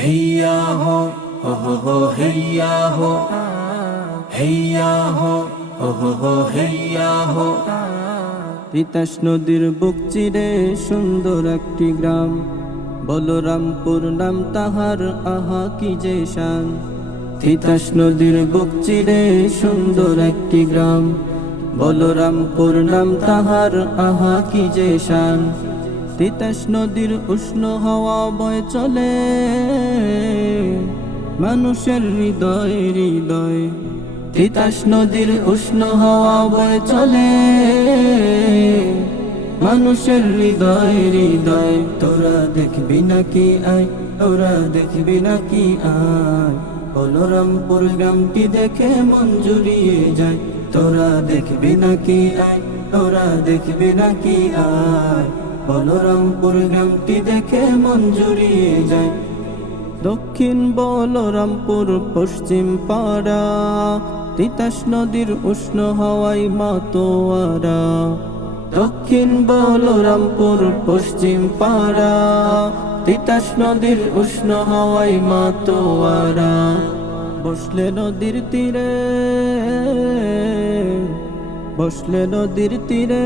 हैया हो हैया हो हैया हो हैया हो। তিতাস নদীর বুক চিরে সুন্দর একটি গ্রাম, বলরামপুর নাম তাহার, আহা কি যে শান। তিতাস নদীর বুক চিরে সুন্দর একটি গ্রাম, বলরামপুর নাম তাহার, আহা কি যে শান। তিতাস নদীর উষ্ণ হাওয়া বয়ে চলে মানুষের হৃদয় হৃদয়। তিতাস নদীর উষ্ণ হাওয়া বয়ে চলে মানুষের হৃদয় হৃদয়। তোরা দেখবি নাকি আয়, তোরা দেখবি নাকি আয়, বলরামপুর গ্রামটি দেখে মন জুড়িয়ে যায়। তোরা দেখবি নাকি আয়, তোরা দেখবি নাকি আয়, বলরামপুর গ্রামটি দেখে মন জুড়িয়ে যায়। দক্ষিণ বলরামপুর পশ্চিম পাড়া, তিতাস নদীর উষ্ণ হাওয়ায় মাতোয়ারা। দক্ষিণ বলরামপুর পশ্চিম পাড়া, তিতাস নদীর উষ্ণ হাওয়ায় মাতোয়ারা। বসলে নদীর তীরে, বসলে নদীর তীরে,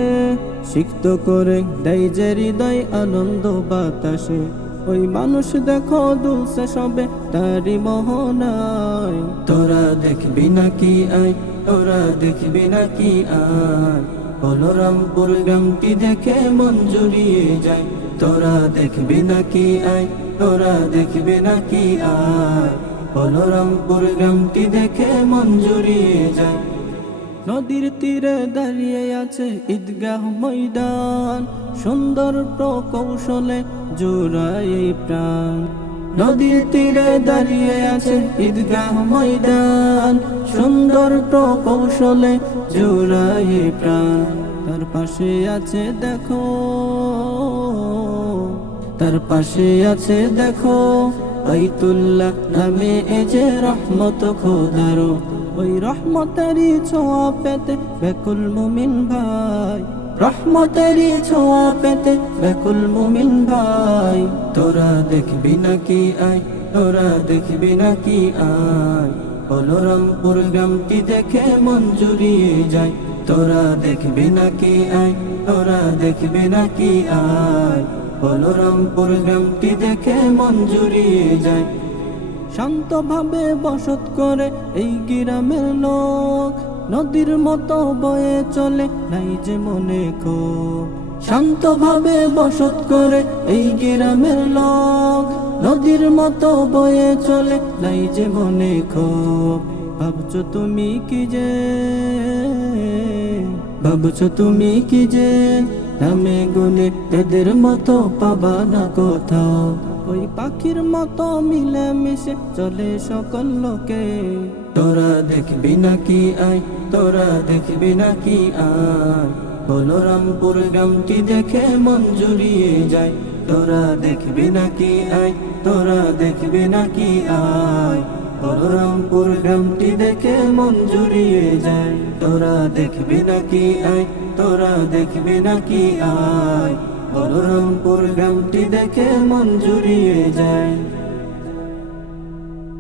সিক্ত করে দেয় যে হৃদয় আনন্দ বাতাসে। ওই মানুষ দেখো দুলছে সবে তারি মোহনায়। তোরা দেখবি নাকি আয়, তোরা দেখবি নাকি আয়, বলরামপুর গ্রামটি দেখে মন জুড়িয়ে যায়। তোরা দেখবি নাকি আয়, তোরা দেখবি নাকি আয়, বলরামপুর গ্রামটি দেখে মন জুড়িয়ে যায়। নদীর তীরে দাঁড়িয়ে আছে ঈদগাহ ময়দান, সুন্দর প্রকৌশলে জোড়ায় প্রাণ। নদীর তীরে দাঁড়িয়ে আছে ঈদগাহ ময়দান, সুন্দর প্রকৌশলে জোড়ায় প্রাণ। তার পাশে আছে দেখো, তার পাশে আছে দেখো বাইতুল্লাহ নামে এ যে রহমত খোদারো। ওই রহমতেরই ছোঁয়া পেতে বেকুল মুমিন ভাই, রহমতেরই ছোঁয়া পেতে বেকুল মুমিন ভাই। তোরা দেখবি নাকি আয়, তোরা দেখবি নাকি আয়, বলরামপুর গ্রামটি দেখে মন জুড়িয়ে যায়। তোরা দেখবি নাকি আয়, তোরা দেখবি নাকি আয়, বলরামপুর গ্রামটি দেখে মন জুড়িয়ে যায়। শান্তভাবে বসত করে এই গ্রামের লোক, নদীর মতো বয়ে চলে নাই যে মনে ক্ষোভ। শান্তভাবে বসত করে এই গ্রামের লোক, নদীর মতো বয়ে চলে নাই যে মনে ক্ষোভ। ভাবছো তুমি কি যে, ভাবছো তুমি কি যে, নামে গুনে এদের মতো পাবা না কোথাও। ওই পাখির মতো মিলে মিশে চলে সকল লোকে। তোরা দেখবি নাকি আয়, তোরা দেখবি নাকি আয়, বলরামপুর গ্রামটি দেখে মন জুড়িয়ে যায়। তোরা দেখবি নাকি আয়, তোরা দেখবি নাকি আয়, বলরামপুর গ্রামটি দেখে মন জুড়িয়ে যায়। তোরা দেখবি নাকি আয়, তোরা দেখবি নাকি আয়, বলরামপুর গ্রামটি দেখে মন জুড়িয়ে যায়।